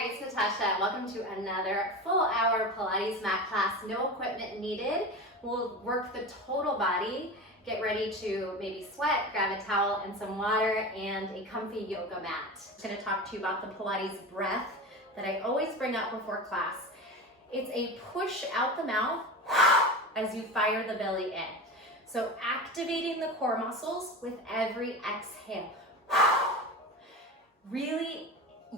Hi, it's Natasha. Welcome to another full hour Pilates mat class. No equipment needed. We'll work the total body. Get ready to maybe sweat, grab a towel and some water and a comfy yoga mat. I'm going to talk to you about the Pilates breath that I always bring up before class. It's a push out the mouth as you fire the belly in. So activating the core muscles with every exhale. Really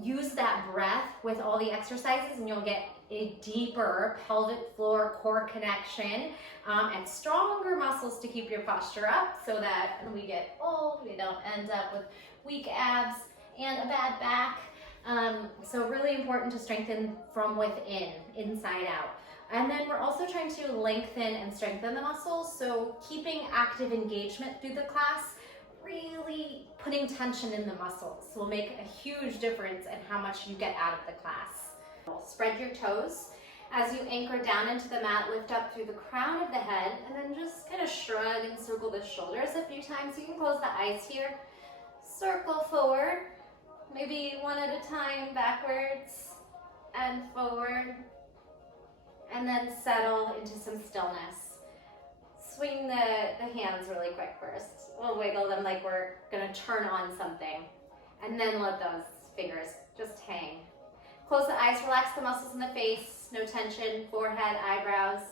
use that breath with all the exercises and you'll get a deeper pelvic floor core connection and stronger muscles to keep your posture up so that when we get old, we don't end up with weak abs and a bad back. So really important to strengthen from within, inside out. And then we're also trying to lengthen and strengthen the muscles. So keeping active engagement through the class, really putting tension in the muscles will make a huge difference in how much you get out of the class. Spread your toes. As you anchor down into the mat, lift up through the crown of the head and then just kind of shrug and circle the shoulders a few times. You can close the eyes here. Circle forward, maybe one at a time, backwards and forward. And then settle into some stillness. Swing the hands really quick first. We'll wiggle them like we're gonna turn on something. And then let those fingers just hang. Close the eyes, relax the muscles in the face. No tension, forehead, eyebrows,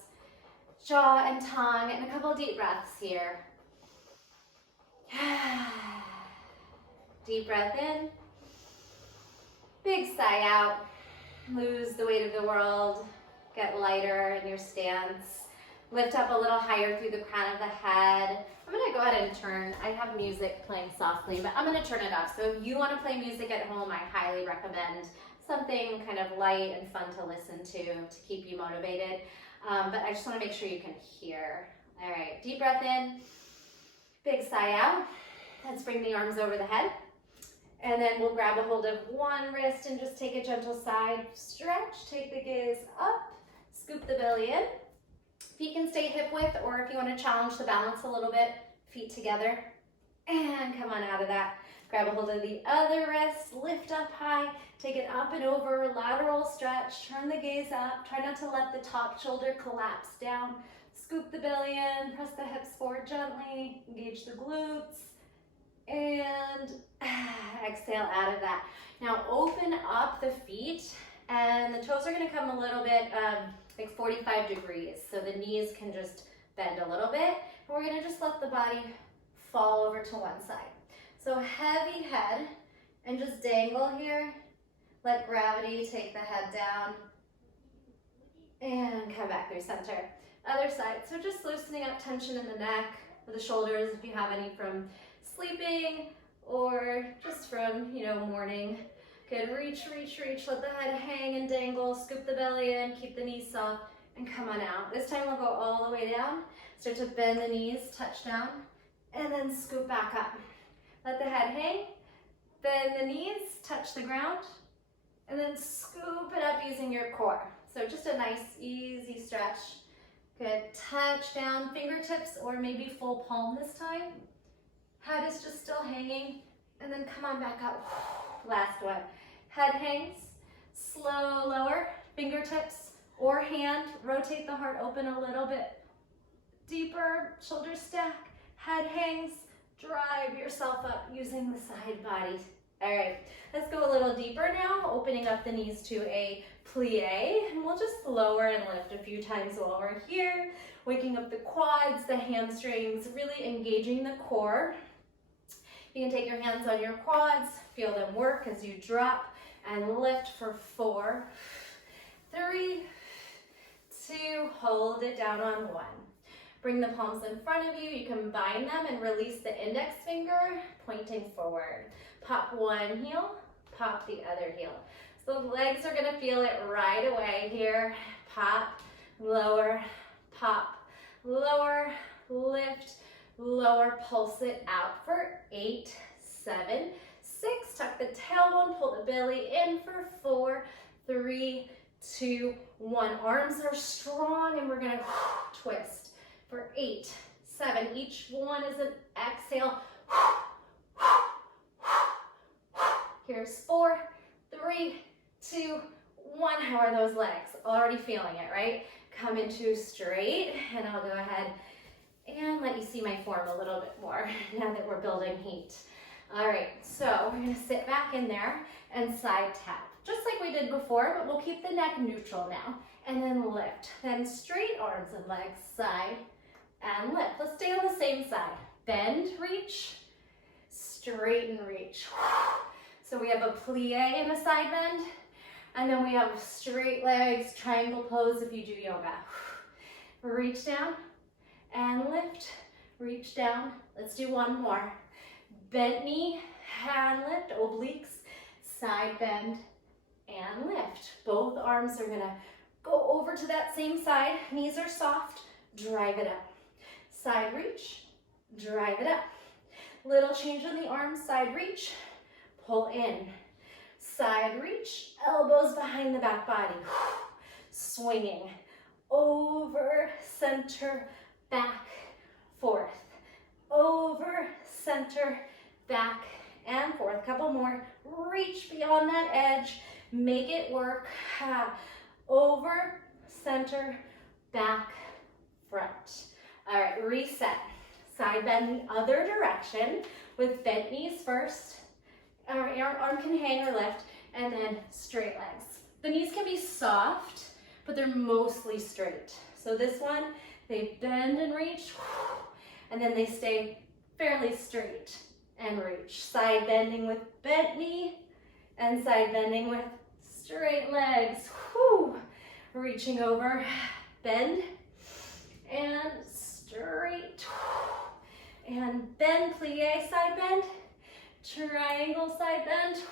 jaw and tongue. And a couple deep breaths here. Deep breath in. Big sigh out. Lose the weight of the world. Get lighter in your stance. Lift up a little higher through the crown of the head. I'm gonna go ahead and turn. I have music playing softly, but I'm gonna turn it off. So if you wanna play music at home, I highly recommend something kind of light and fun to listen to keep you motivated. But I just wanna make sure you can hear. All right, deep breath in, big sigh out. Let's bring the arms over the head. And then we'll grab a hold of one wrist and just take a gentle side stretch. Take the gaze up, scoop the belly in. Feet can stay hip width, or if you want to challenge the balance a little bit, feet together. And come on out of that. Grab a hold of the other wrist, lift up high, take it up and over, lateral stretch, turn the gaze up. Try not to let the top shoulder collapse down. Scoop the belly in, press the hips forward gently, engage the glutes. And exhale out of that. Now open up the feet and the toes are going to come a little bit like 45 degrees. So the knees can just bend a little bit. And we're going to just let the body fall over to one side. So heavy head and just dangle here. Let gravity take the head down and come back through center. Other side. So just loosening up tension in the neck, the shoulders if you have any from sleeping or just from, morning. Good, reach, reach, reach. Let the head hang and dangle. Scoop the belly in, keep the knees soft, and come on out. This time we'll go all the way down. Start to bend the knees, touch down, and then scoop back up. Let the head hang, bend the knees, touch the ground, and then scoop it up using your core. So just a nice, easy stretch. Good, touch down, fingertips, or maybe full palm this time. Head is just still hanging, and then come on back up. Last one. Head hangs, slow lower, fingertips or hand. Rotate the heart open a little bit deeper, shoulders stack, head hangs, drive yourself up using the side body. All right, let's go a little deeper now, opening up the knees to a plie, and we'll just lower and lift a few times while we're here, waking up the quads, the hamstrings, really engaging the core. You can take your hands on your quads, feel them work as you drop and lift for 4, 3, 2, hold it down on 1. Bring the palms in front of you. You can bind them and release the index finger, pointing forward. Pop one heel, pop the other heel. So the legs are gonna feel it right away here. Pop, lower, pop, lower, lift, lower, pulse it out for 8, 7, 6. Tuck the tailbone, pull the belly in for 4, 3, 2, 1. Arms are strong and we're gonna twist for 8, 7. Each one is an exhale. Here's 4, 3, 2, 1. How are those legs? Already feeling it, right? Come into straight, and I'll go ahead and let you see my form a little bit more now that we're building heat. All right, so we're gonna sit back in there and side tap, just like we did before, but we'll keep the neck neutral now. And then lift, then straight arms and legs, side and lift. Let's stay on the same side. Bend, reach, straighten, reach. So we have a plie and a side bend, and then we have straight legs, triangle pose if you do yoga. Reach down and lift, reach down. Let's do one more. Bent knee, hand lift, obliques, side bend and lift. Both arms are gonna go over to that same side. Knees are soft, drive it up. Side reach, drive it up. Little change on the arms, side reach, pull in. Side reach, elbows behind the back body. Swinging, over, center, back, forth. Over, center, back, and forth. Couple more. Reach beyond that edge. Make it work. Over, center, back, front. All right, reset. Side bend the other direction with bent knees first. Our arm can hang or lift, and then straight legs. The knees can be soft, but they're mostly straight. So this one, they bend and reach, and then they stay fairly straight and reach. Side bending with bent knee, and side bending with straight legs. Reaching over, bend, and straight, and bend, plie, side bend, triangle, side bend,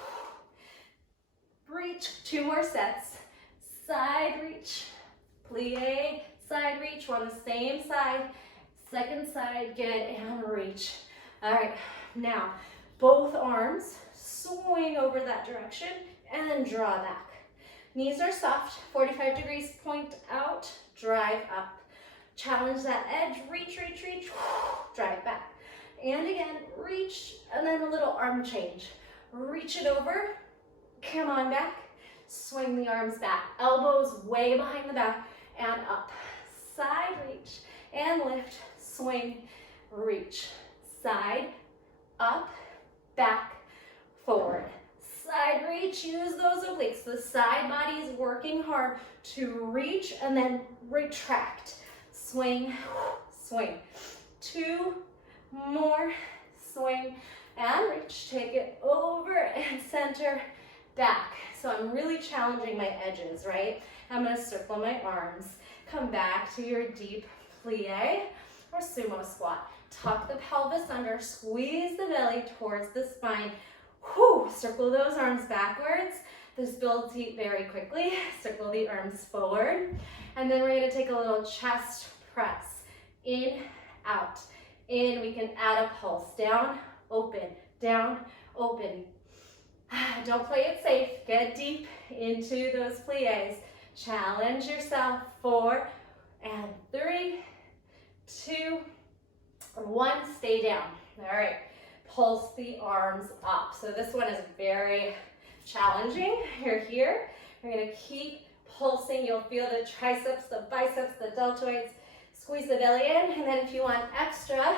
reach, 2 more sets, side reach, plie, side reach, we're on the same side, second side, good, and reach. All right, now, both arms swing over that direction, and then draw back. Knees are soft, 45 degrees, point out, drive up. Challenge that edge, reach, reach, reach, drive back. And again, reach, and then a little arm change. Reach it over, come on back, swing the arms back. Elbows way behind the back and up. Side reach and lift, swing, reach. Side, up, back, forward. Side reach, use those obliques. The side body is working hard to reach and then retract. Swing, swing. 2 more, swing and reach. Take it over and center back. So I'm really challenging my edges, right? I'm gonna circle my arms. Come back to your deep plie or sumo squat. Tuck the pelvis under, squeeze the belly towards the spine. Circle those arms backwards. This builds heat very quickly. Circle the arms forward. And then we're gonna take a little chest press. In, out. In, we can add a pulse. Down, open, down, open. Don't play it safe. Get deep into those plies. Challenge yourself. 4 and 3, 2, 1. Stay down. All right. Pulse the arms up. So this one is very challenging. You're here. You're going to keep pulsing. You'll feel the triceps, the biceps, the deltoids. Squeeze the belly in. And then if you want extra,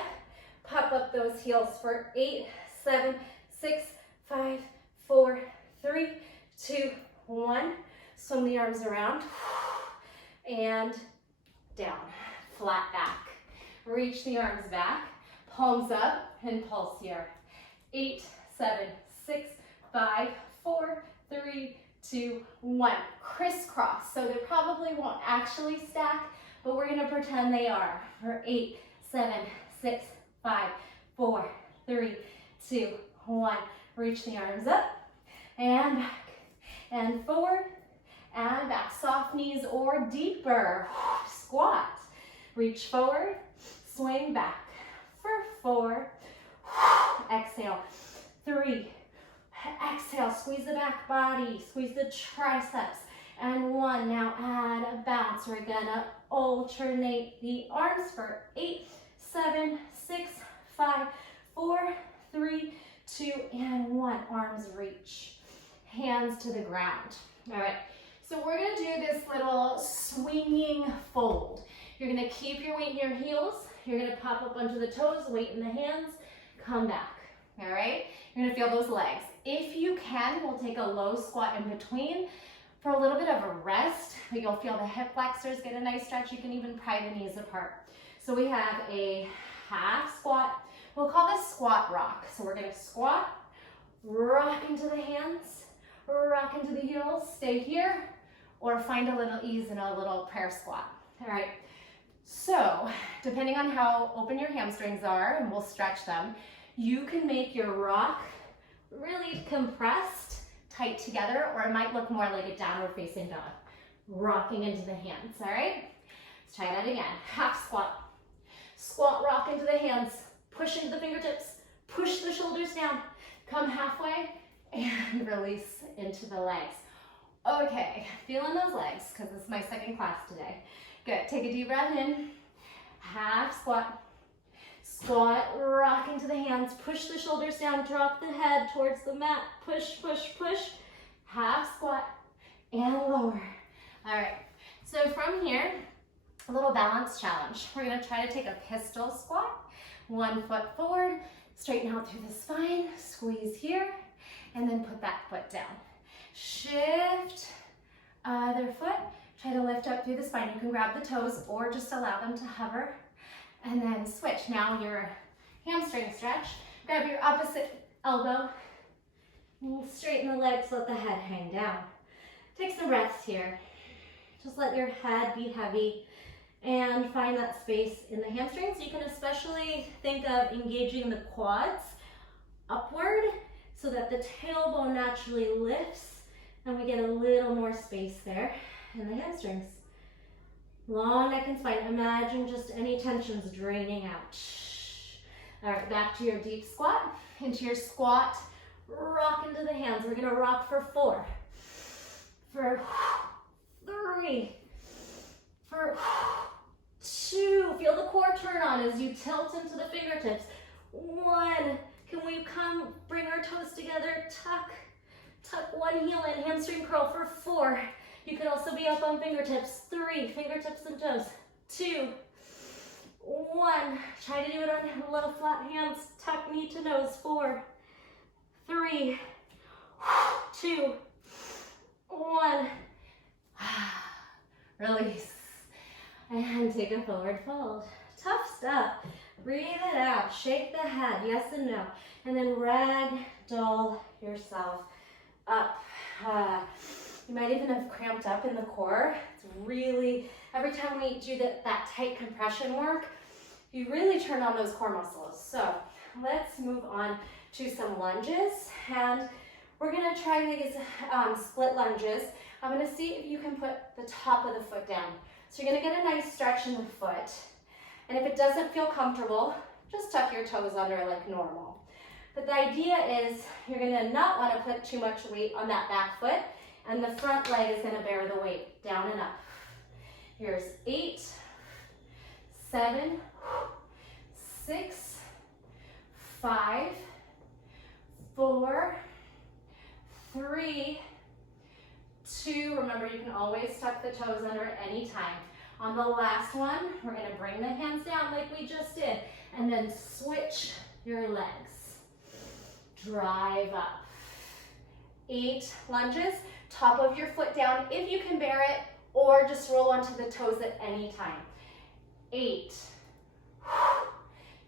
pop up those heels for 8, 7, 6, 5, 4, 3, 2, 1. Swing the arms around and down. Flat back. Reach the arms back. Palms up and pulse here. 8, 7, 6, 5, 4, 3, 2, 1. Crisscross. So they probably won't actually stack, but we're going to pretend they are. For 8, 7, 6, 5, 4, 3, 2, 1. Reach the arms up and back and forward and back. Soft knees or deeper. Squat. Reach forward, swing back. For 4, exhale, 3, exhale, squeeze the back body, squeeze the triceps, and 1. Now add a bounce. We're gonna alternate the arms for 8, 7, 6, 5, 4, 3, 2, and 1. Arms reach. hands to the ground. All right, so we're gonna do this little swinging fold. You're gonna keep your weight in your heels. You're gonna pop up onto the toes, weight in the hands, come back, all right? You're gonna feel those legs. If you can, we'll take a low squat in between for a little bit of a rest, but you'll feel the hip flexors get a nice stretch. You can even pry the knees apart. So we have a half squat. We'll call this squat rock. So we're gonna squat, rock into the hands, rock into the heels, stay here, or find a little ease in a little prayer squat. All right, so depending on how open your hamstrings are, and we'll stretch them, you can make your rock really compressed, tight together, or it might look more like a downward facing dog, rocking into the hands, all right? Let's try that again. Half squat, squat, rock into the hands, push into the fingertips, push the shoulders down, come halfway, and release into the legs. Okay, feeling those legs, because this is my second class today. Good, take a deep breath in, half squat, squat, rock into the hands, push the shoulders down, drop the head towards the mat, push, push, push, half squat, and lower. All right, so from here, a little balance challenge. We're gonna try to take a pistol squat, 1 foot forward, straighten out through the spine, squeeze here, and then put that foot down. Shift, other foot, try to lift up through the spine. You can grab the toes or just allow them to hover, and then switch. Now your hamstring stretch. Grab your opposite elbow, and straighten the legs, let the head hang down. Take some breaths here. Just let your head be heavy and find that space in the hamstrings. You can especially think of engaging the quads upward so that the tailbone naturally lifts and we get a little more space there in the hamstrings. Long neck and spine. Imagine just any tensions draining out. All right, back to your deep squat. Into your squat, rock into the hands. We're gonna rock for 4, for 3, for 2. Feel the core turn on as you tilt into the fingertips. 1. Can we come, bring our toes together, tuck one heel in, hamstring curl for 4. You could also be up on fingertips. 3, fingertips and toes. 2, 1. Try to do it on low flat hands. Tuck knee to nose. 4, 3, 2, 1. Release. And take a forward fold. Tough stuff. Breathe it out. Shake the head. Yes and no. And then ragdoll yourself up. You might even have cramped up in the core. It's really, every time we do that tight compression work, you really turn on those core muscles. So let's move on to some lunges. And we're gonna try these split lunges. I'm gonna see if you can put the top of the foot down. So you're gonna get a nice stretch in the foot. And if it doesn't feel comfortable, just tuck your toes under like normal. But the idea is you're gonna not wanna put too much weight on that back foot, and the front leg is gonna bear the weight, down and up. Here's 8, 7, 6, 5, 4, 3, 2. Remember, you can always tuck the toes under at any time. On the last one, we're gonna bring the hands down like we just did, and then switch your legs. Drive up. 8 lunges, top of your foot down if you can bear it, or just roll onto the toes at any time. 8.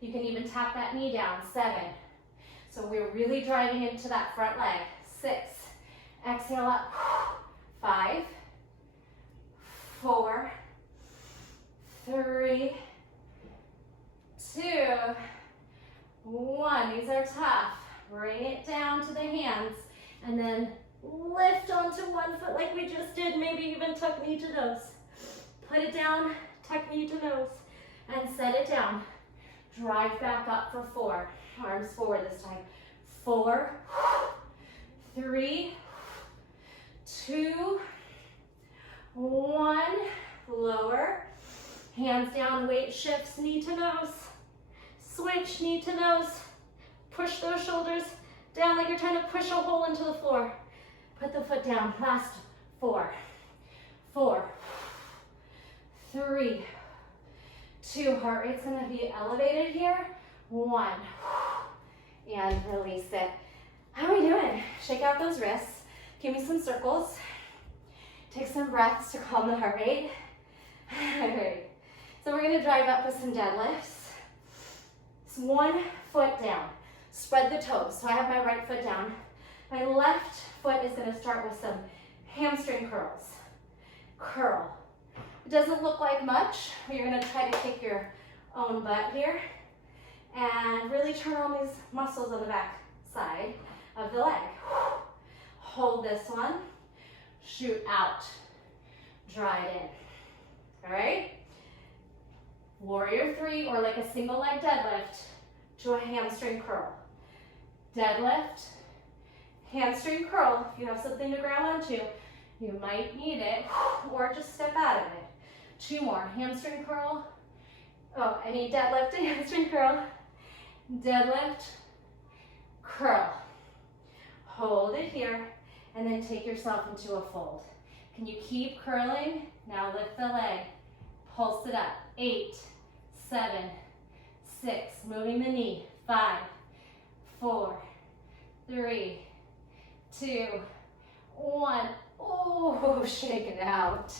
You can even tap that knee down. 7. So we're really driving into that front leg. 6. Exhale up. 5, 4, 3, 2, 1. These are tough. Bring it down to the hands and then lift onto one foot like we just did. Maybe even tuck knee to nose. Put it down, tuck knee to nose, and set it down. Drive back up for 4. Arms forward this time. 4, 3, 2, 1. Lower. Hands down, weight shifts, knee to nose. Switch, knee to nose. Push those shoulders down like you're trying to push a hole into the floor. Put the foot down. Last 4, 4, 3, 2. Heart rate's gonna be elevated here. 1, and release it. How are we doing? Shake out those wrists. Give me some circles. Take some breaths to calm the heart rate. All right. So we're gonna drive up with some deadlifts. It's 1 foot down. Spread the toes. So I have my right foot down. My left foot is gonna start with some hamstring curls. Curl. It doesn't look like much, but you're gonna try to kick your own butt here and really turn on these muscles on the back side of the leg. Hold this one, shoot out, drive in. All right? Warrior 3, or like a single leg deadlift to a hamstring curl. Deadlift, hamstring curl. If you have something to grab onto, you might need it, or just step out of it. 2 more, hamstring curl. Oh, I need deadlift and hamstring curl. Deadlift, curl. Hold it here, and then take yourself into a fold. Can you keep curling? Now lift the leg, pulse it up. 8, 7, 6, moving the knee. 5, 4, 3, 2, 1. Oh, shake it out.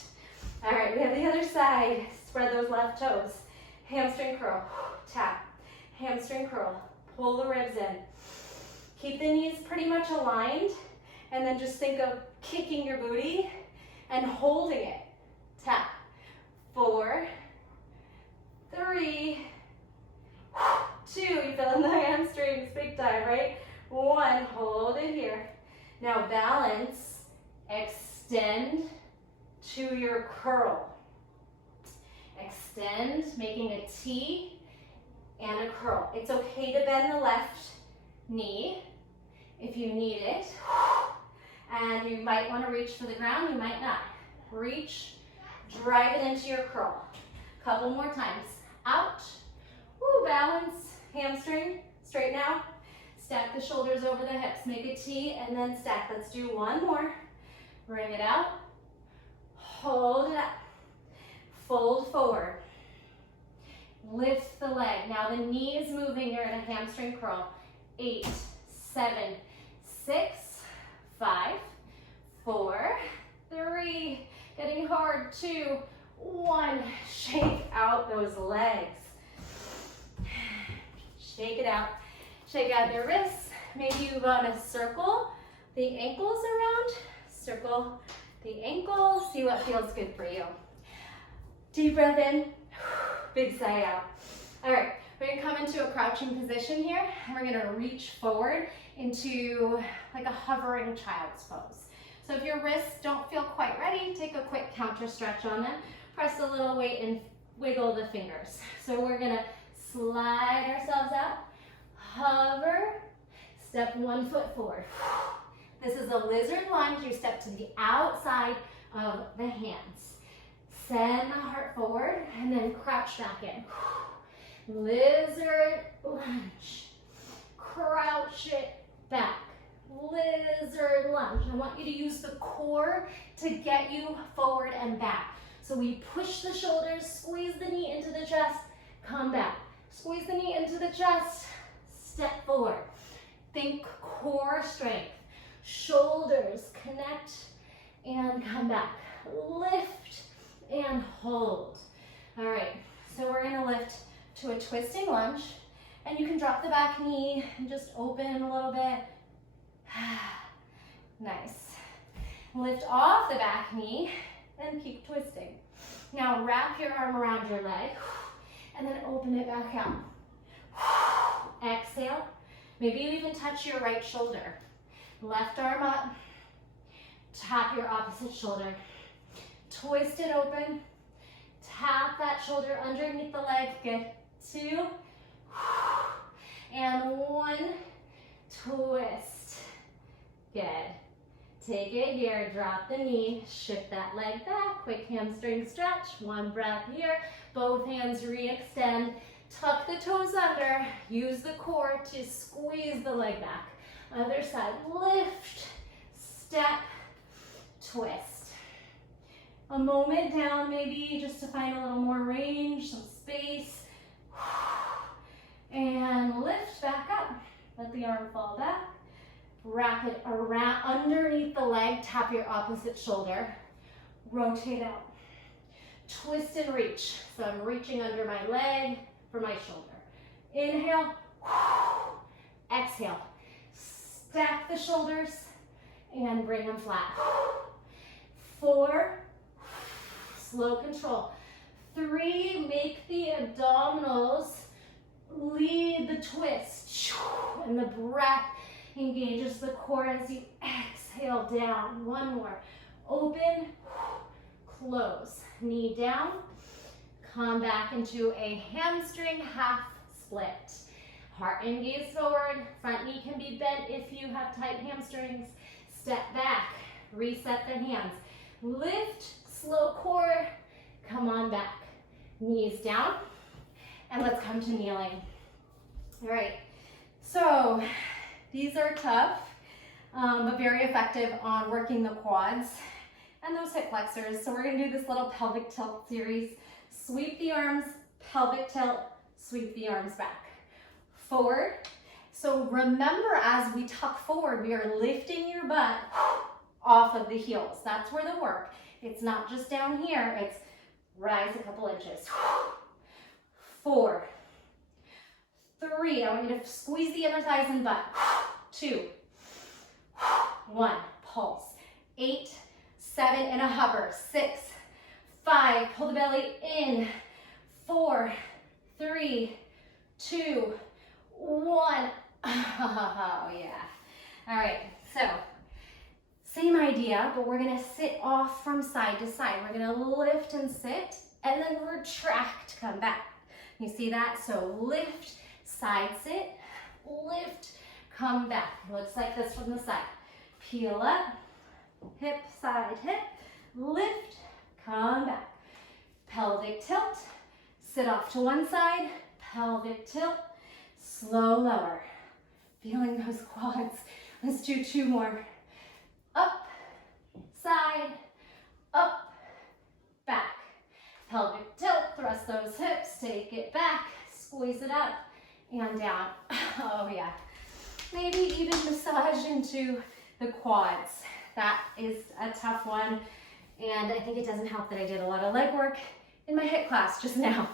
All right, we have the other side. Spread those left toes. Hamstring curl, tap. Hamstring curl, pull the ribs in. Keep the knees pretty much aligned, and then just think of kicking your booty and holding it. Tap. 4, 3, 2. You feel in the hamstrings big time, right? 1, hold it here. Now balance, extend to your curl. Extend, making a T and a curl. It's okay to bend the left knee if you need it. And you might want to reach for the ground, you might not. Reach, drive it into your curl. Couple more times. Out. Woo, balance. Hamstring. Straighten out. Stack the shoulders over the hips. Make a T and then stack. Let's do 1 more. Bring it out. Hold it up. Fold forward. Lift the leg. Now the knee is moving. You're in a hamstring curl. 8, 7, 6, 5, 4, 3, getting hard. 2, 1. Shake out those legs. Shake it out. Shake out your wrists. Maybe you want to circle the ankles around. Circle the ankles. See what feels good for you. Deep breath in. Big sigh out. All right, we're gonna come into a crouching position here, and we're gonna reach forward into like a hovering child's pose. So if your wrists don't feel quite ready, take a quick counter stretch on them. Press a little weight and wiggle the fingers. So we're gonna slide ourselves out, hover, step 1 foot forward. This is a lizard lunge. You step to the outside of the hands. Send the heart forward and then crouch back in. Lizard lunge. Crouch it back. Lizard lunge. I want you to use the core to get you forward and back. So we push the shoulders, squeeze the knee into the chest, come back. Squeeze the knee into the chest, step forward. Think core strength. Shoulders connect and come back. Lift and hold. All right, so we're gonna lift to a twisting lunge, and you can drop the back knee and just open a little bit. Nice. Lift off the back knee and keep twisting. Now wrap your arm around your leg and then open it back out. Exhale. Maybe you even touch your right shoulder. Left arm up. Tap your opposite shoulder. Twist it open. Tap that shoulder underneath the leg. Good. 2 and 1. Twist. Good. Take it here. Drop the knee. Shift that leg back. Quick hamstring stretch. 1 breath here. Both hands re-extend. Tuck the toes under. Use the core to squeeze the leg back. Other side. Lift. Step. twist. A moment down maybe just to find a little more range, some space. And lift back up. Let the arm fall back. Wrap it around underneath the leg. Tap your opposite shoulder. Rotate out. Twist and reach. So I'm reaching under my leg for my shoulder. Inhale. Exhale. Stack the shoulders and bring them flat. 4. Slow control. 3. Make the abdominals lead the twist. And the breath engages the core as you exhale down. 1 more. Open, close. Knee down. Come back into a hamstring half split. Heart and gaze forward. Front knee can be bent if you have tight hamstrings. Step back. Reset the hands. Lift, slow core. Come on back. Knees down. And let's come to kneeling. All right. So these are tough, but very effective on working the quads and those hip flexors. So we're going to do this little pelvic tilt series. Sweep the arms, pelvic tilt, sweep the arms back. Forward. So remember, as we tuck forward, we are lifting your butt off of the heels. That's where the work. It's not just down here. It's rise a couple inches. 4, 3. I want you to squeeze the inner thighs and butt. 2, 1. Pulse. 8, 7, and a hover. 6, 5. Pull the belly in. 4, 3, 2, 1. Oh, yeah. All right, so same idea, but we're gonna sit off from side to side. We're gonna lift and sit, and then retract, come back. You see that? So lift, side sit, lift, come back. Looks like this from the side. Peel up, hip, side, hip, lift, come back. Pelvic tilt, sit off to one side, pelvic tilt, slow lower. Feeling those quads. Let's do 2 more. Up, side, up, back. Pelvic tilt, thrust those hips, take it back, squeeze it up, and down. Oh yeah. Maybe even massage into the quads. That is a tough one, and I think it doesn't help that I did a lot of leg work in my HIIT class just now.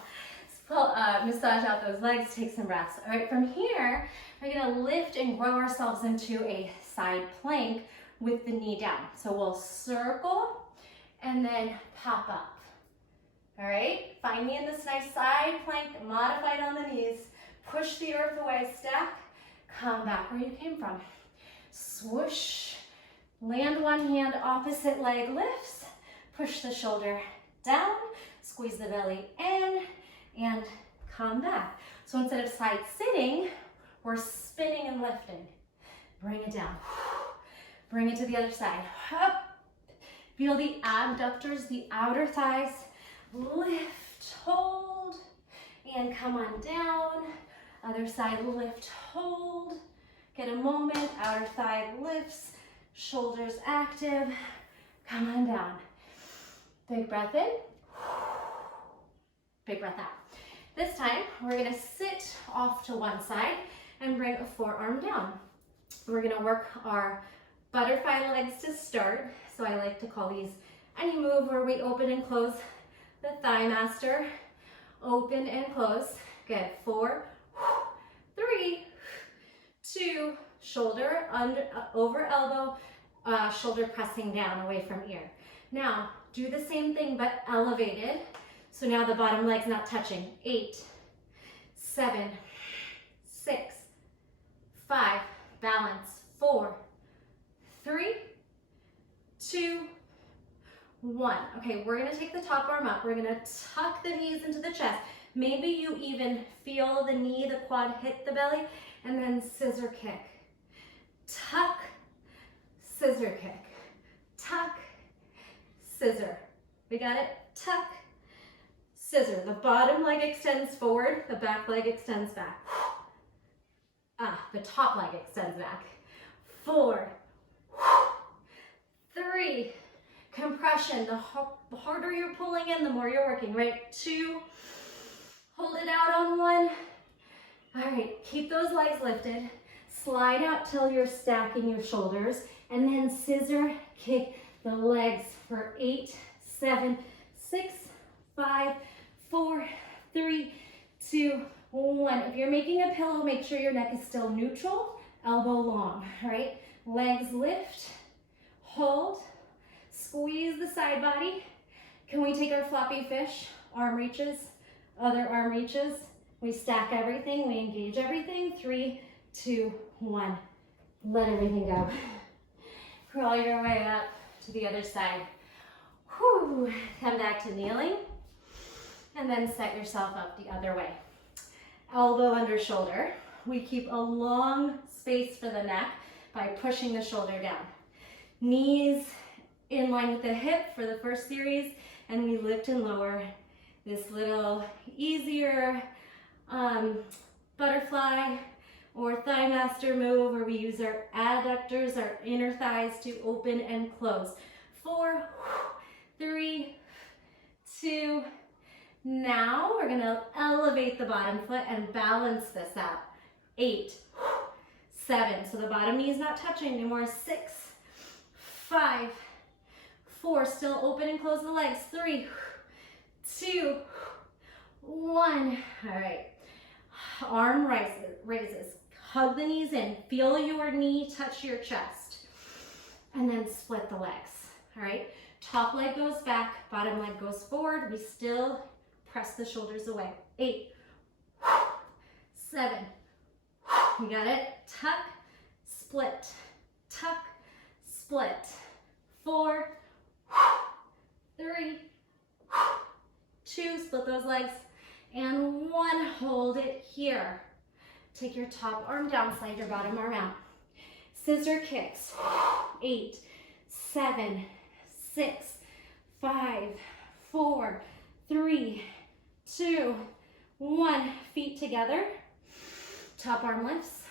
So, massage out those legs, take some breaths. All right, from here, we're gonna lift and grow ourselves into a side plank with the knee down. So we'll circle and then pop up. All right, find me in this nice side plank, modified on the knees. Push the earth away, stack, come back where you came from. Swoosh, land one hand, opposite leg lifts, push the shoulder down, squeeze the belly in, and come back. So instead of side sitting, we're spinning and lifting. Bring it down. Bring it to the other side. Up. Feel the abductors, the outer thighs. Lift, hold, and come on down. Other side, lift, hold. Get a moment, outer thigh lifts, shoulders active. Come on down. Big breath in. Big breath out. This time, we're gonna sit off to one side and bring a forearm down. We're gonna work our butterfly legs to start. So I like to call these any move where we open and close the thigh master. Open and close. Good. 4, 3, 2, shoulder under, over elbow, shoulder pressing down away from ear. Now, do the same thing but elevated. So now the bottom leg's not touching. 8, 7, 6, 5, balance. 4, 3, 2, 1. Okay, we're gonna take the top arm up. We're gonna tuck the knees into the chest. Maybe you even feel the knee, the quad hit the belly, and then scissor kick. Tuck, scissor kick. Tuck, scissor. We got it? Tuck, scissor. The bottom leg extends forward, the back leg extends back. The top leg extends back. 4, 3, compression. The harder you're pulling in, the more you're working, right? 2, hold it out on 1. All right, keep those legs lifted. Slide out till you're stacking your shoulders, and then scissor kick the legs for 8, 7, 6, 5, 4, 3, 2, 1. If you're making a pillow, make sure your neck is still neutral, elbow long, all right? Legs lift, hold, squeeze the side body. Can we take our floppy fish? Arm reaches, other arm reaches. We stack everything, we engage everything. 3, 2, 1. Let everything go. Crawl your way up to the other side. Whew. Come back to kneeling. And then set yourself up the other way. Elbow under shoulder. We keep a long space for the neck by pushing the shoulder down. Knees in line with the hip for the first series, and we lift and lower this little easier butterfly or thigh master move where we use our adductors, our inner thighs to open and close. 4, 3, 2, now we're gonna elevate the bottom foot and balance this out. 8, 7, so the bottom knee is not touching anymore. 6, 5, 4, still open and close the legs. 3, 2, 1. All right, arm raises. Hug the knees in. Feel your knee touch your chest. And then split the legs. All right, top leg goes back, bottom leg goes forward. We still press the shoulders away. 8, 7, you got it? Tuck, split, tuck, split. 4, 3, 2, split those legs, and 1, hold it here. Take your top arm down, slide your bottom arm out. Scissor kicks. 8, 7, 6, 5, 4, 3, 2, 1. Feet together. Top arm lifts.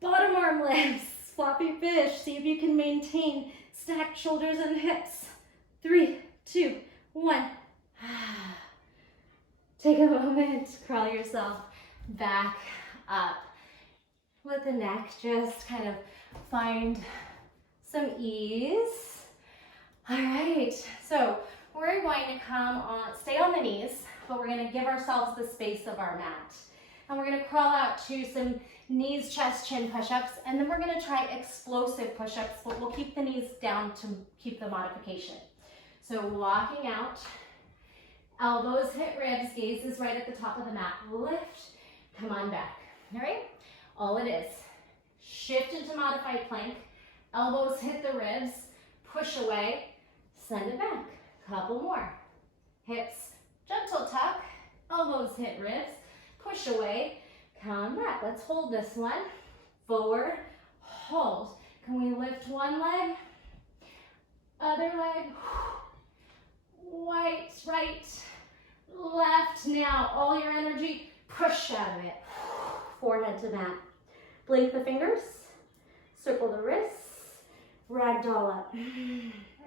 Bottom arm lifts. Floppy fish. See if you can maintain stacked shoulders and hips. 3, 2, 1. Take a moment. Crawl yourself back up. Let the neck just kind of find some ease. All right, so we're going to come on, stay on the knees, but we're going to give ourselves the space of our mat. And we're going to crawl out to some knees, chest, chin push-ups, and then we're going to try explosive push-ups, but we'll keep the knees down to keep the modification. So walking out, elbows hit ribs, gaze is right at the top of the mat. Lift, come on back. All right, all it is. Shift into modified plank, elbows hit the ribs, push away, send it back. Couple more. Hips, gentle tuck, elbows hit ribs, push away, come back. Let's hold this one. Forward, hold. Can we lift one leg? Other leg. Right, left. Now, all your energy, push out of it. Forehead to mat. Blink the fingers, circle the wrists, ragdoll up.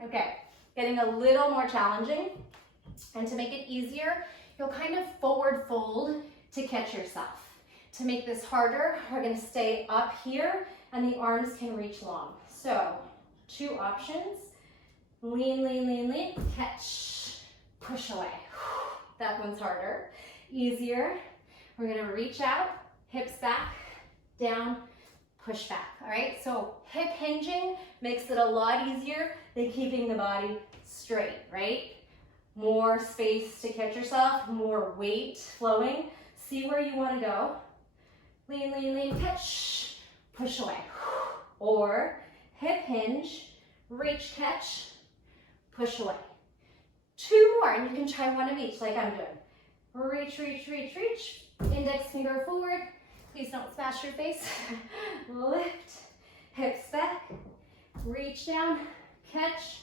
Okay, getting a little more challenging. And to make it easier, you'll kind of forward fold to catch yourself. To make this harder, we're gonna stay up here and the arms can reach long. So, 2 options. Lean, lean, lean, lean, catch, push away. That one's harder. Easier, we're gonna reach out, hips back, down, push back, all right? So hip hinging makes it a lot easier than keeping the body straight, right? More space to catch yourself, more weight flowing. See where you wanna go. Lean, lean, lean, catch, push away. Or hip hinge, reach, catch, push away. 2 more, and you can try one of each like I'm doing. Reach, reach, reach, reach. Index finger forward. Please don't smash your face. Lift, hips back, reach down, catch,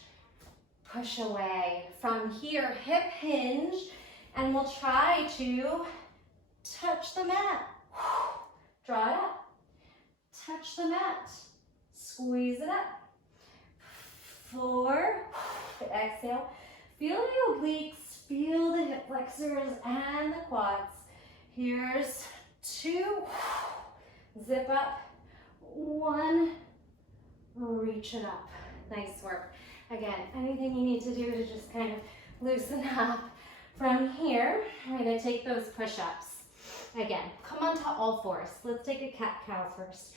push away. From here, hip hinge, and we'll try to touch the mat. Draw it up, touch the mat, squeeze it up. 4, exhale. Feel the obliques, feel the hip flexors and the quads. Here's 2, zip up, 1, reach it up. Nice work. Again, anything you need to do to just kind of loosen up. From here, we're gonna take those push-ups. Again, come onto all fours. Let's take a cat-cow first.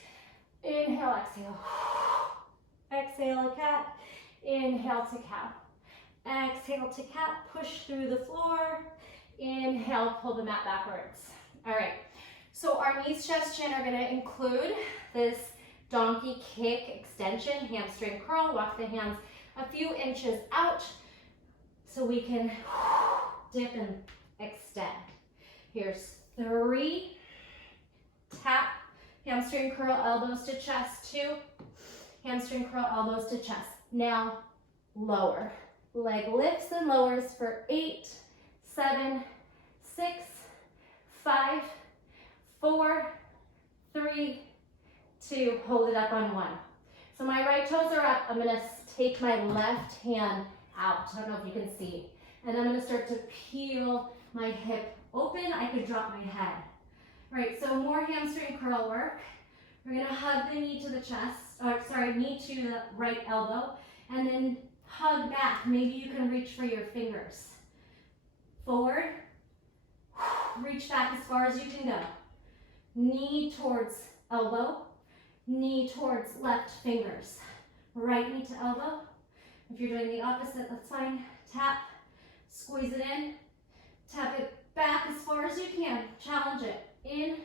Inhale, exhale. Exhale, a cat. Inhale to cow. Exhale to cat, push through the floor. Inhale, pull the mat backwards. All right, so our knees, chest, chin are gonna include this donkey kick extension, hamstring curl. Walk the hands a few inches out so we can dip and extend. Here's 3, tap, hamstring curl, elbows to chest, 2, hamstring curl, elbows to chest. Now, lower. Leg lifts and lowers for 8, 7, 6, 5, 4, 3, 2, hold it up on 1. So my right toes are up. I'm gonna take my left hand out. I don't know if you can see. And I'm gonna start to peel my hip open. I could drop my head. All right, so more hamstring curl work. We're gonna hug the knee to the chest, knee to the right elbow, and then hug back. Maybe you can reach for your fingers. Forward, reach back as far as you can go. Knee towards elbow, knee towards left fingers. Right knee to elbow. If you're doing the opposite, that's fine. Tap, squeeze it in, tap it back as far as you can. Challenge it. In,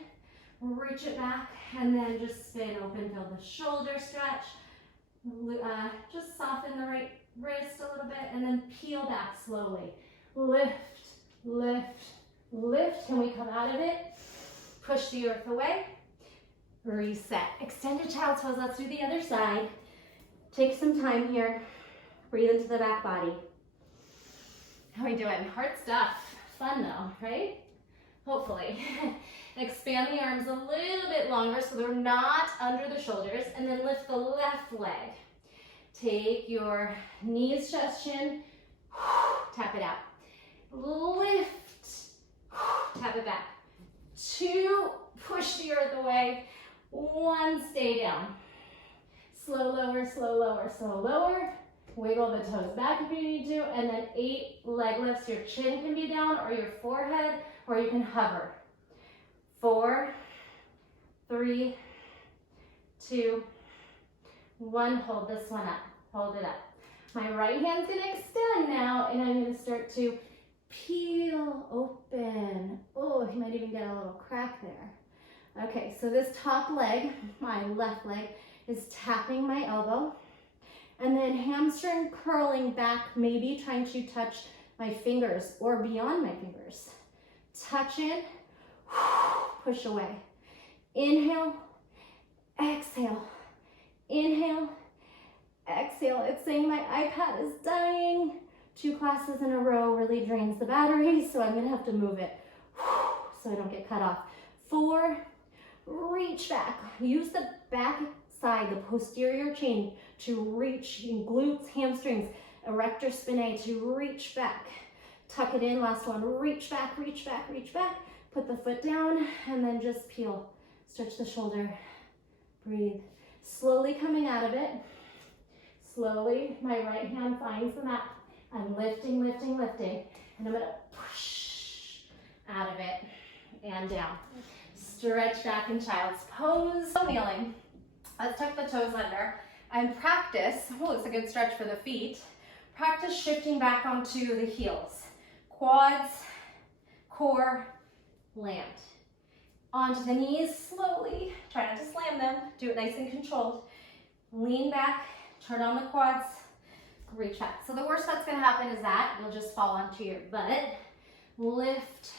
reach it back, and then just spin open, feel the shoulder stretch. Just soften the right wrist a little bit, and then peel back slowly. Lift, lift, lift. Can we come out of it? Push the earth away. Reset. Extended child's pose. Let's do the other side. Take some time here. Breathe into the back body. How are we doing? Hard stuff. Fun though, right? Hopefully. Expand the arms a little bit longer so they're not under the shoulders, and then lift the left leg. Take your knees, chest, chin, tap it out. Lift, tap it back. 2, push the earth away. 1, stay down. Slow lower, slow lower, slow lower. Wiggle the toes back if you need to, and then 8 leg lifts. Your chin can be down or your forehead, or you can hover. 4, 3, 2, 1. Hold this one up. Hold it up. My right hand's gonna extend now, and I'm gonna start to peel open. Oh, you might even get a little crack there. Okay, so this top leg, my left leg, is tapping my elbow, and then hamstring curling back, maybe trying to touch my fingers or beyond my fingers. Touch in, push away. Inhale, exhale. Inhale, exhale. It's saying my iPad is dying. 2 classes in a row really drains the battery, so I'm gonna have to move it so I don't get cut off. 4, reach back. Use the back side, the posterior chain, to reach glutes, hamstrings, erector spinae, to reach back. Tuck it in, last one. Reach back, reach back, reach back. Put the foot down, and then just peel. Stretch the shoulder. Breathe. Slowly coming out of it. Slowly, my right hand finds the mat. I'm lifting, lifting, lifting. And I'm gonna push out of it and down. Stretch back in child's pose. So kneeling. Let's tuck the toes under and practice. Oh, it's a good stretch for the feet. Practice shifting back onto the heels. Quads, core, land. Onto the knees slowly. Try not to slam them. Do it nice and controlled. Lean back, turn on the quads, reach back. So the worst that's gonna happen is that you'll just fall onto your butt. Lift,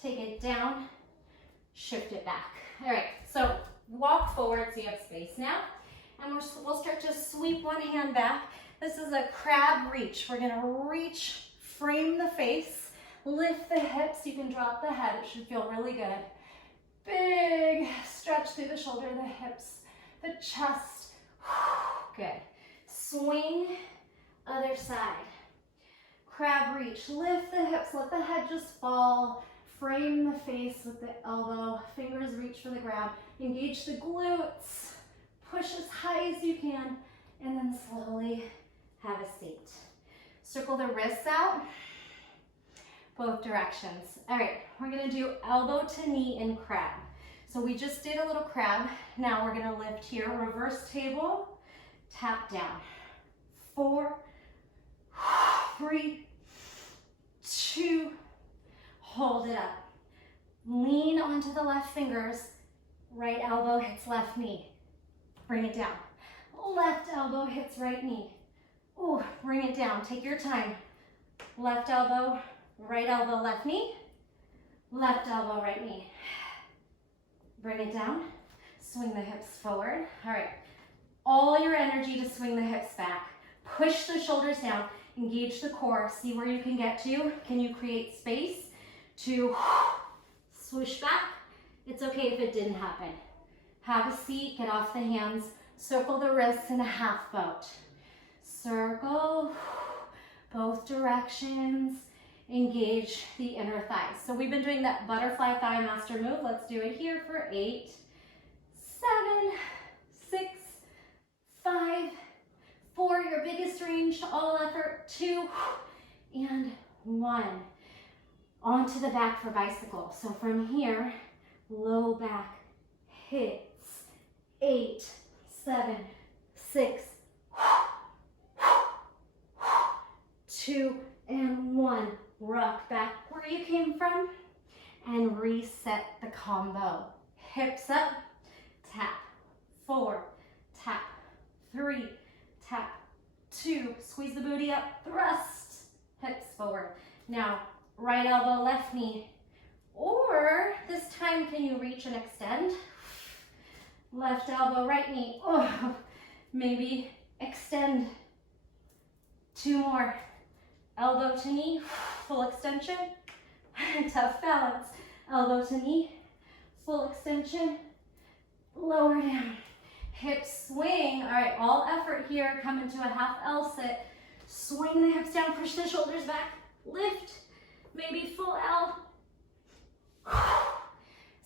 take it down, shift it back. All right, so walk forward so you have space now. And we'll start to sweep one hand back. This is a crab reach. We're gonna reach, frame the face, lift the hips. You can drop the head. It should feel really good. Big stretch through the shoulder, the hips, the chest. Good. swing, other side. Crab reach, lift the hips, let the head just fall. Frame the face with the elbow, fingers reach for the ground. Engage the glutes, push as high as you can, and then slowly have a seat. Circle the wrists out, both directions. All right, we're gonna do elbow to knee in crab. So we just did a little crab. Now we're gonna lift here, reverse table, tap down. 4, 3, 2, hold it up. Lean onto the left fingers, right elbow hits left knee. Bring it down. Left elbow hits right knee. Ooh, bring it down, take your time. Left elbow, left knee. Left elbow, right knee. Bring it down, swing the hips forward. All right, all your energy to swing the hips back. Push the shoulders down, engage the core, see where you can get to. Can you create space to swoosh back? It's okay if it didn't happen. Have a seat, get off the hands, circle the wrists in a half boat. Circle, both directions, engage the inner thighs. So we've been doing that butterfly thigh master move. Let's do it here for 8, 7, 6, 5, 4, your biggest range, all effort, 2, and 1. Onto the back for bicycle. So from here, low back hits, 8, 7, 6, 2, and 1. Rock back where you came from and reset the combo. Hips up, tap, 4, tap, 3, tap, 2, squeeze the booty up, thrust, hips forward. Now, right elbow, left knee, or this time can you reach and extend? Left elbow, right knee, oh, maybe extend. 2 more. Elbow to knee, full extension, tough balance. Elbow to knee, full extension, lower down. Hips swing, all right, all effort here, come into a half L sit. Swing the hips down, push the shoulders back, lift, maybe full L.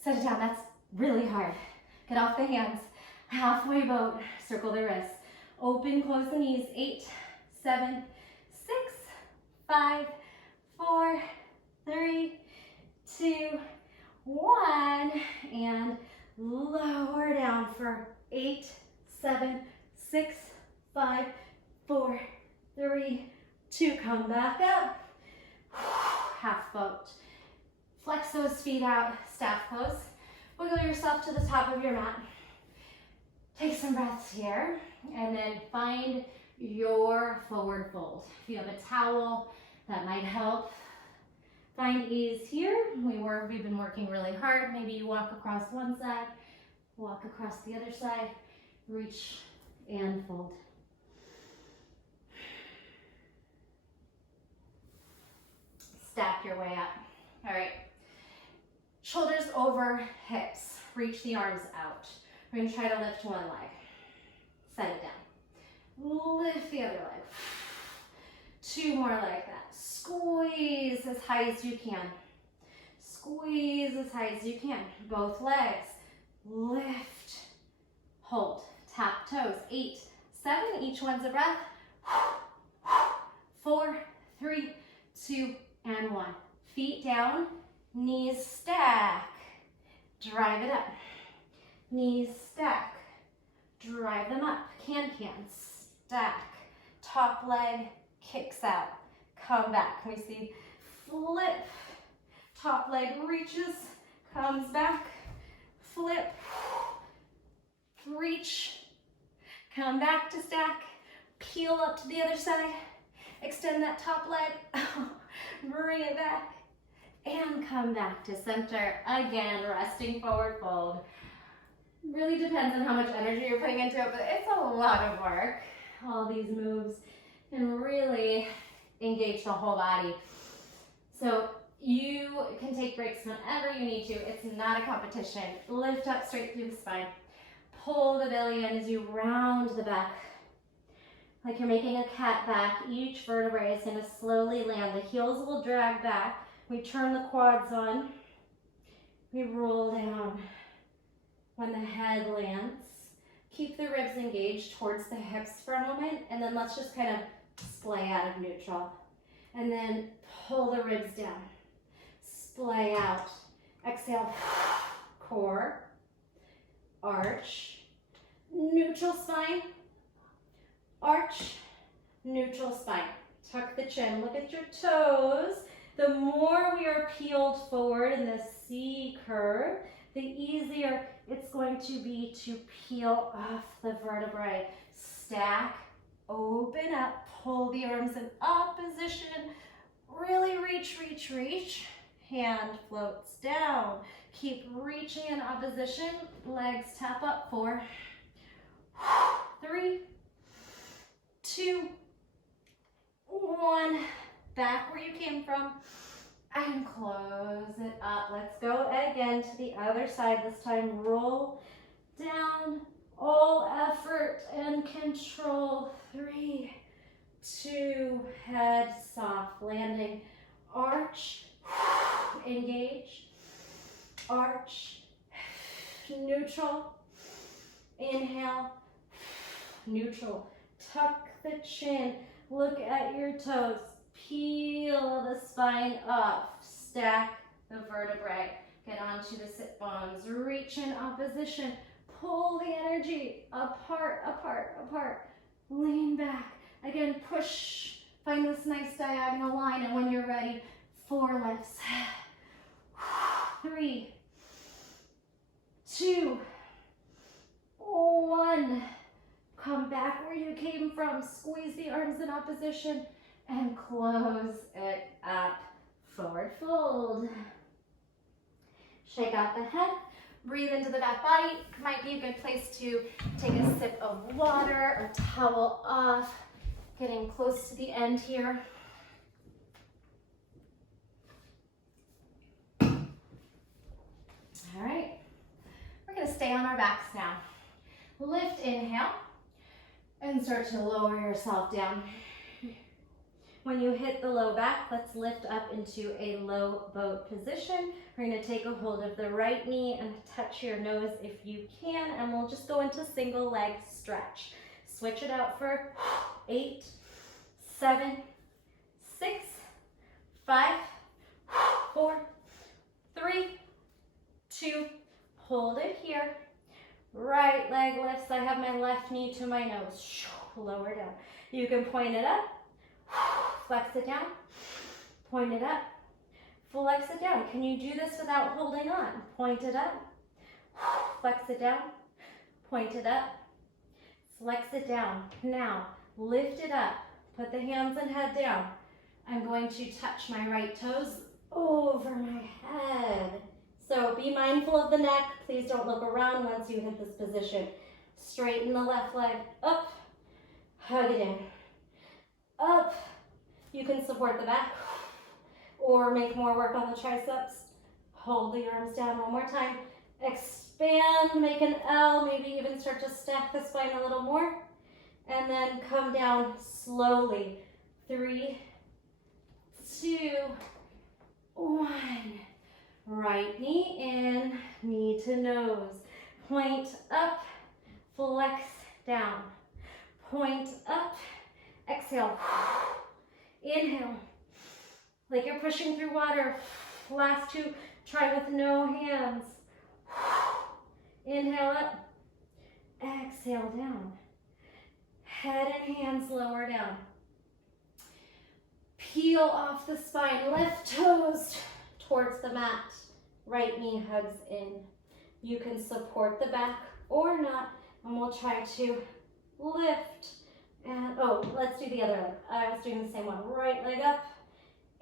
Set it down, that's really hard. Get off the hands, halfway boat, circle the wrists. Open, close the knees, 8, 7, 6, 5, 4, 3, 2, 1, and lower down for 8, 7, 6, 5, 4, 3, 2. Come back up. Half boat. Flex those feet out, staff pose. Wiggle yourself to the top of your mat. Take some breaths here, and then find your forward fold. If you have a towel, that might help. Find ease here. We've been working really hard. Maybe you walk across one side, walk across the other side, reach and fold. Stack your way up. All right. Shoulders over hips. Reach the arms out. We're gonna try to lift one leg. Set it down. Lift the other leg. 2 more like that. Squeeze as high as you can. Squeeze as high as you can. Both legs. Lift. Hold. Tap toes. 8, 7. Each one's a breath. 4, 3, 2, and 1. Feet down. Knees stack. Drive it up. Knees stack. Drive them up. Can stack. Top leg kicks out. Come back. We see flip. Top leg reaches, comes back. Flip. Reach. Come back to stack. Peel up to the other side. Extend that top leg. Bring it back. And come back to center. Again, resting forward fold. Really depends on how much energy you're putting into it, but it's a lot of work. All these moves and really engage the whole body. So you can take breaks whenever you need to. It's not a competition. Lift up straight through the spine. Pull the belly in as you round the back. like you're making a cat back. Each vertebrae is going to slowly land. The heels will drag back. We turn the quads on. We roll down. When the head lands, keep the ribs engaged towards the hips for a moment, and then let's just kind of splay out of neutral. And then pull the ribs down. Splay out. Exhale. Core. Arch. Neutral spine. Arch. Neutral spine. Tuck the chin. Look at your toes. The more we are peeled forward in this C curve, the easier it's going to be to peel off the vertebrae. Stack, open up, pull the arms in opposition. Really reach, reach, reach. Hand floats down. Keep reaching in opposition. Legs tap up. 4, 3, 2, 1. Back where you came from. And close it up. Let's go again to the other side. This time roll down. All effort and control. 3, 2, head soft landing. Arch, engage. Arch, neutral. Inhale, neutral. Tuck the chin. Look at your toes. Peel the spine up. Stack the vertebrae. Get onto the sit bones. Reach in opposition. Pull the energy apart, apart, apart. Lean back. Again, push. Find this nice diagonal line. And when you're ready, 4 lifts. 3, 2, 1. Come back where you came from. Squeeze the arms in opposition. And close it up. Forward fold. Shake out the head. Breathe into the back body. Might be a good place to take a sip of water or towel off. Getting close to the end here. All right. We're going to stay on our backs now. Lift, inhale, and start to lower yourself down. When you hit the low back, let's lift up into a low boat position. We're going to take a hold of the right knee and touch your nose if you can, and we'll just go into single leg stretch. Switch it out for 8, 7, 6, 5, 4, 3, 2, hold it here. Right leg lifts. I have my left knee to my nose. Lower down. You can point it up. Flex it down, point it up, flex it down. Can you do this without holding on? Point it up, flex it down, point it up, flex it down. Now, lift it up, put the hands and head down. I'm going to touch my right toes over my head. So be mindful of the neck. Please don't look around once you hit this position. Straighten the left leg up, hug it in, up. You can support the back or make more work on the triceps. Hold the arms down one more time. Expand, make an L, maybe even start to stack the spine a little more. And then come down slowly. 3, 2, 1. Right knee in, knee to nose. Point up, flex down. Point up, exhale. Inhale, like you're pushing through water. Last 2, try with no hands. Inhale up, exhale down. Head and hands lower down. Peel off the spine, left toes towards the mat. Right knee hugs in. You can support the back or not, and we'll try to lift. And, oh, let's do the other leg. I was doing the same one. Right leg up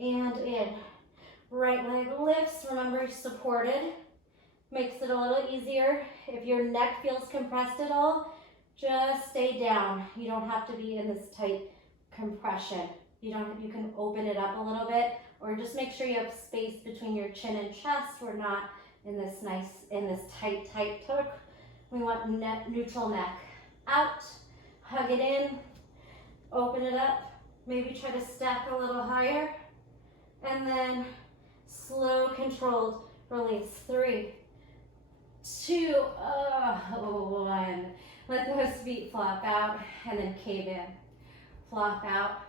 and in. Right leg lifts. Remember, you're supported. Makes it a little easier. If your neck feels compressed at all, just stay down. You don't have to be in this tight compression. You can open it up a little bit, or just make sure you have space between your chin and chest. We're not in this tight tuck. We want neutral neck. Out. Hug it in. Open it up. Maybe try to stack a little higher. And then slow, controlled release. 3, 2, 1. Let those feet flop out and then cave in. Flop out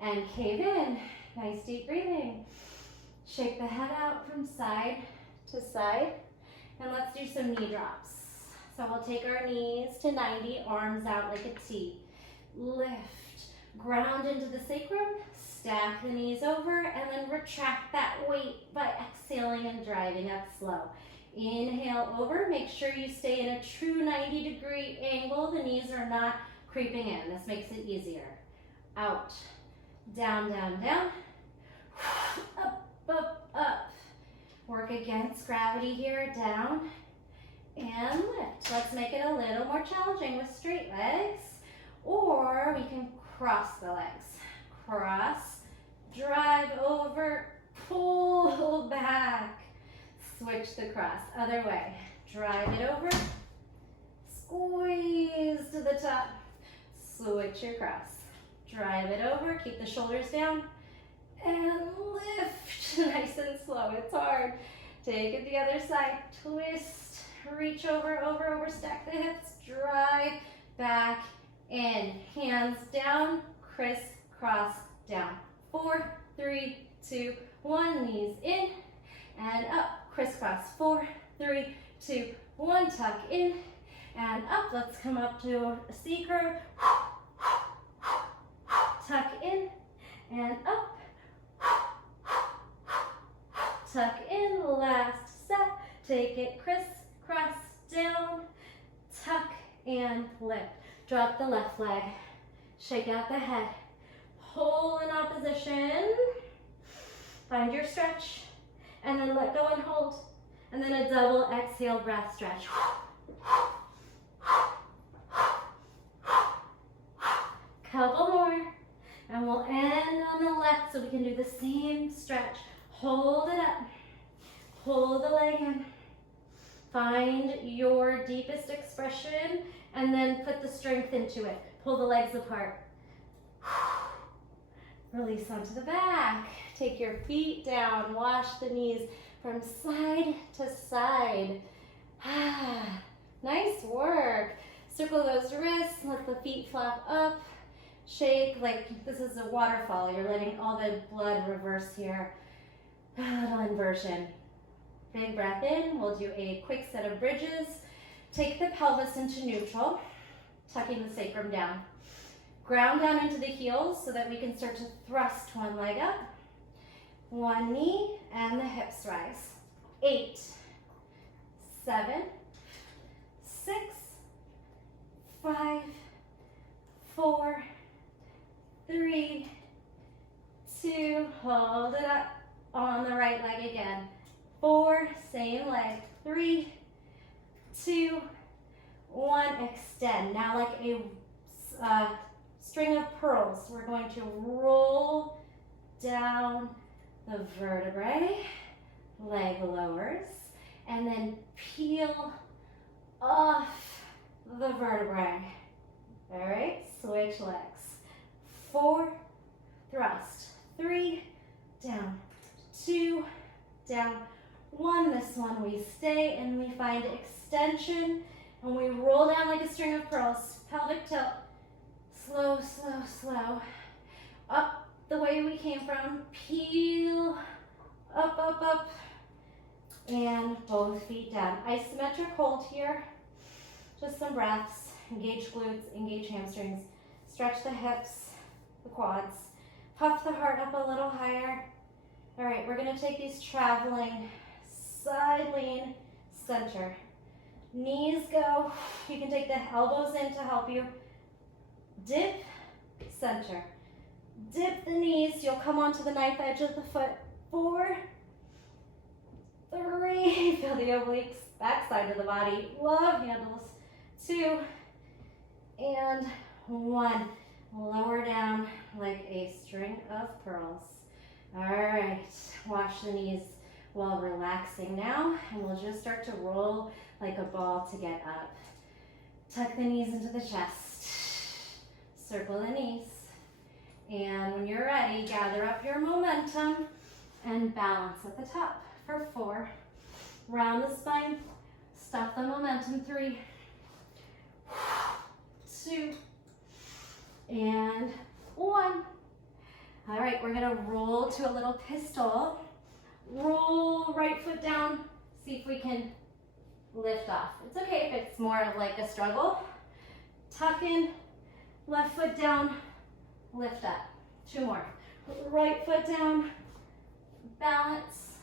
and cave in. Nice deep breathing. Shake the head out from side to side. And let's do some knee drops. So we'll take our knees to 90, arms out like a T. Lift, ground into the sacrum, stack the knees over, and then retract that weight by exhaling and driving up slow. Inhale over, make sure you stay in a true 90-degree angle. The knees are not creeping in. This makes it easier. Out, down, down, down, up, up, up. Work against gravity here, down, and lift. Let's make it a little more challenging with straight legs, or we can cross the legs. Cross, drive over, pull back, switch the cross, other way. Drive it over, squeeze to the top, switch your cross. Drive it over, keep the shoulders down, and lift, nice and slow. It's hard. Take it the other side, twist, reach over, over, over, stack the hips, drive back in. Hands down, crisscross down. 4, 3, 2, 1, knees in and up, crisscross. 4, 3, 2, 1, tuck in and up. Let's come up to a C curve. Tuck in and up. Tuck in, last set. Take it crisscross down, tuck and lift. Drop the left leg, shake out the head, pull in opposition, find your stretch, and then let go and hold, and then a double exhale breath stretch. Couple more, and we'll end on the left so we can do the same stretch. Hold it up, pull the leg in, find your deepest expression, and then put the strength into it. Pull the legs apart. Release onto the back. Take your feet down, wash the knees from side to side. Nice work. Circle those wrists, let the feet flop up. Shake like this is a waterfall. You're letting all the blood reverse here. A little inversion. Big breath in. We'll do a quick set of bridges. Take the pelvis into neutral, tucking the sacrum down. Ground down into the heels so that we can start to thrust one leg up. One knee and the hips rise. 8, 7, 6, 5, 4, 3, 2, hold it up on the right leg again. 4, same leg. 3, 2, 1, extend. Now like a string of pearls, we're going to roll down the vertebrae, leg lowers, and then peel off the vertebrae. All right, switch legs. 4, thrust. 3, down. 2, down. 1, this one we stay and we find extension and we roll down like a string of pearls. Pelvic tilt. Slow, slow, slow. Up the way we came from. Peel. Up, up, up. And both feet down. Isometric hold here. Just some breaths. Engage glutes, engage hamstrings. Stretch the hips, the quads. Puff the heart up a little higher. All right, we're gonna take these traveling side lean, center. Knees go. You can take the elbows in to help you. Dip, center. Dip the knees. You'll come onto the knife edge of the foot. 4, 3. Feel the obliques, backside of the body. Love handles. 2, and 1. Lower down like a string of pearls. All right, wash the knees while relaxing now, and we'll just start to roll like a ball to get up. Tuck the knees into the chest. Circle the knees. And when you're ready, gather up your momentum and balance at the top for 4. Round the spine, stop the momentum, 3, 2, and 1. All right, we're gonna roll to a little pistol. Roll right foot down, see if we can lift off. It's okay if it's more of like a struggle. Tuck in, left foot down, lift up. 2 more. Right foot down, balance,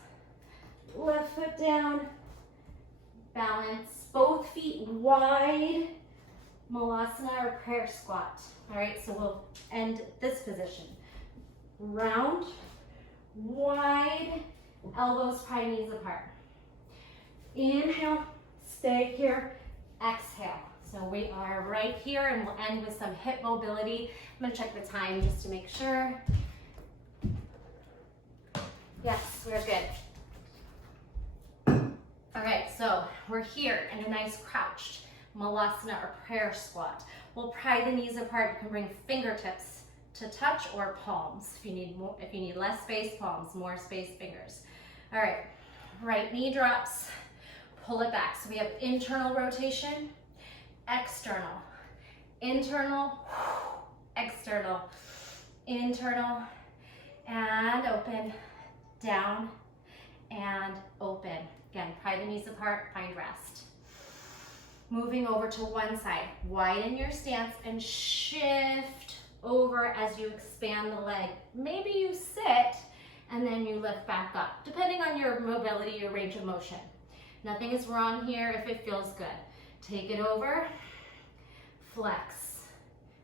left foot down, balance. Both feet wide, Malasana or prayer squat. All right, so we'll end this position. Round, wide, elbows pry knees apart. Inhale, stay here, exhale. So we are right here and we'll end with some hip mobility. I'm gonna check the time just to make sure. Yes, we're good. All right, so we're here in a nice crouched Malasana or prayer squat. We'll pry the knees apart. You can bring fingertips to touch or palms. If you need more, if you need less space, palms, more space, fingers. All right, right knee drops, pull it back. So we have internal rotation, external, internal, external, internal, and open, down, and open. Again, pry the knees apart, find rest. Moving over to one side, widen your stance and shift over as you expand the leg. Maybe you sit and then you lift back up, depending on your mobility, your range of motion. Nothing is wrong here if it feels good. Take it over, flex.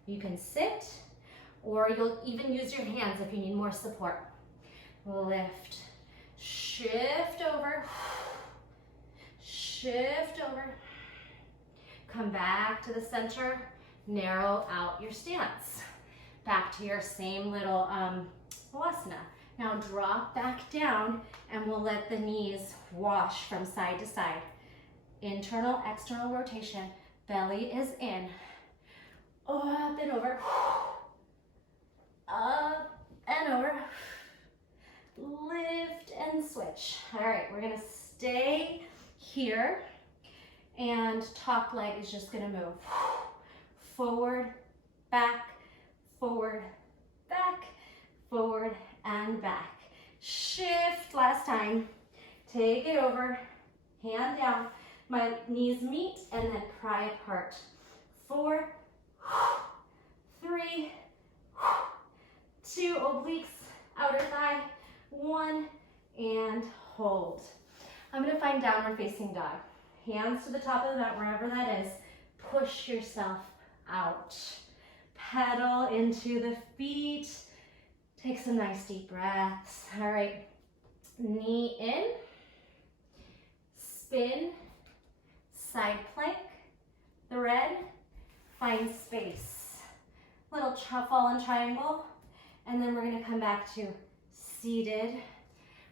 You can sit, or you'll even use your hands if you need more support. Lift, shift over, shift over. Come back to the center, narrow out your stance. Back to your same little Malasana. Now drop back down and we'll let the knees wash from side to side. Internal, external rotation. Belly is in. Up and over. Up and over. Lift and switch. All right, we're gonna stay here and top leg is just gonna move. Forward, back, forward, back, forward, and back. Shift last time. Take it over, hand down. My knees meet and then pry apart. 4, 3, 2, obliques, outer thigh, 1, and hold. I'm gonna find downward facing dog. Hands to the top of the mat, wherever that is. Push yourself out. Pedal into the feet. Take some nice deep breaths. All right, knee in, spin, side plank, thread, find space. Little fallen triangle, and then we're gonna come back to seated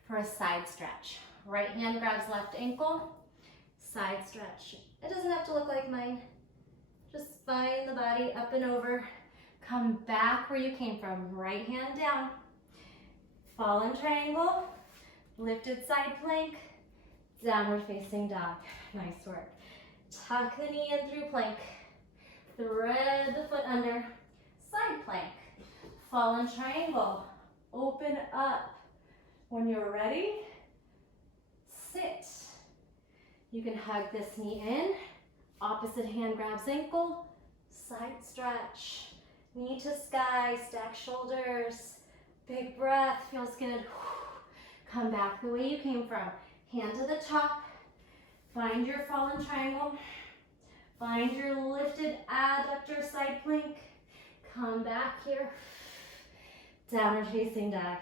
for a side stretch. Right hand grabs left ankle, side stretch. It doesn't have to look like mine. Just find the body up and over. Come back where you came from. Right hand down. Fallen triangle. Lifted side plank. Downward facing dog. Nice work. Tuck the knee in through plank. Thread the foot under. Side plank. Fallen triangle. Open up. When you're ready, sit. You can hug this knee in. Opposite hand grabs ankle. Side stretch. Knee to sky, stack shoulders. Big breath, feels good. Come back the way you came from. Hand to the top. Find your fallen triangle. Find your lifted adductor side plank. Come back here. Downward facing dog.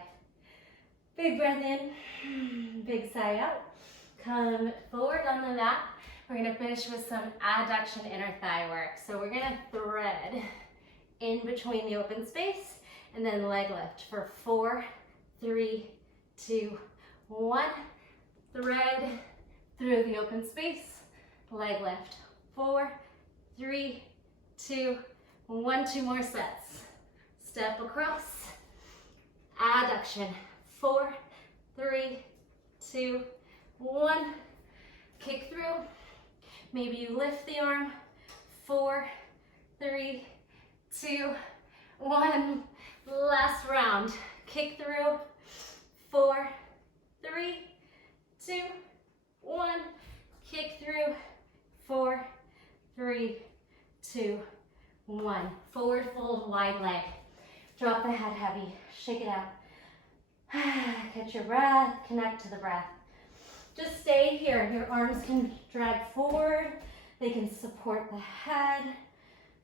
Big breath in, big sigh out. Come forward on the mat. We're gonna finish with some adduction inner thigh work. So we're gonna thread in between the open space and then leg lift for 4, 3, 2, 1. Thread through the open space, leg lift. 4, 3, 2, 1, 2 more sets. Step across. Adduction. 4, 3, 2, 1. Kick through. Maybe you lift the arm. 4, 3, 2, 1. Last round. Kick through. 4, 3, 2, 1. Kick through. 4, 3, 2, 1. Forward fold, wide leg. Drop the head heavy. Shake it out. Catch your breath. Connect to the breath. Just stay here. Your arms can drag forward. They can support the head,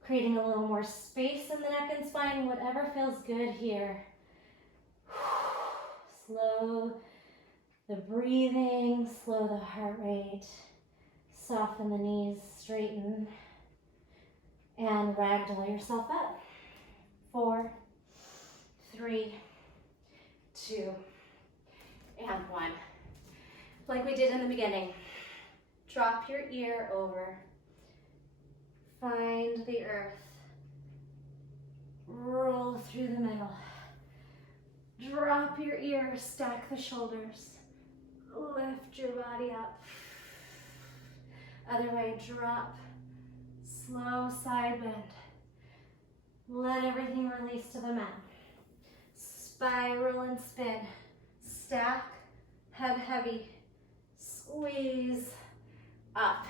creating a little more space in the neck and spine, whatever feels good here. Slow the breathing, slow the heart rate, soften the knees, straighten, and ragdoll yourself up. 4, 3, 2, and 1. Like we did in the beginning. Drop your ear over. Find the earth. Roll through the middle. Drop your ear, stack the shoulders. Lift your body up. Other way, drop. Slow side bend. Let everything release to the mat. Spiral and spin. Stack, head heavy. Squeeze up.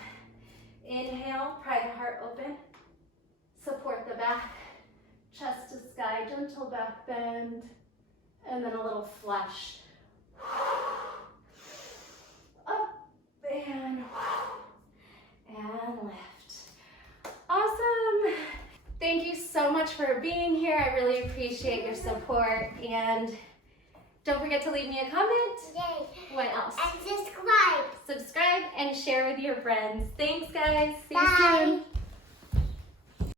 Inhale, pry the heart open. Support the back. Chest to sky, gentle back bend. And then a little flush. Up and lift. Awesome. Thank you so much for being here. I really appreciate your support. And don't forget to leave me a comment. Yay. What else? And subscribe. Subscribe and share with your friends. Thanks, guys. See you Bye. soon.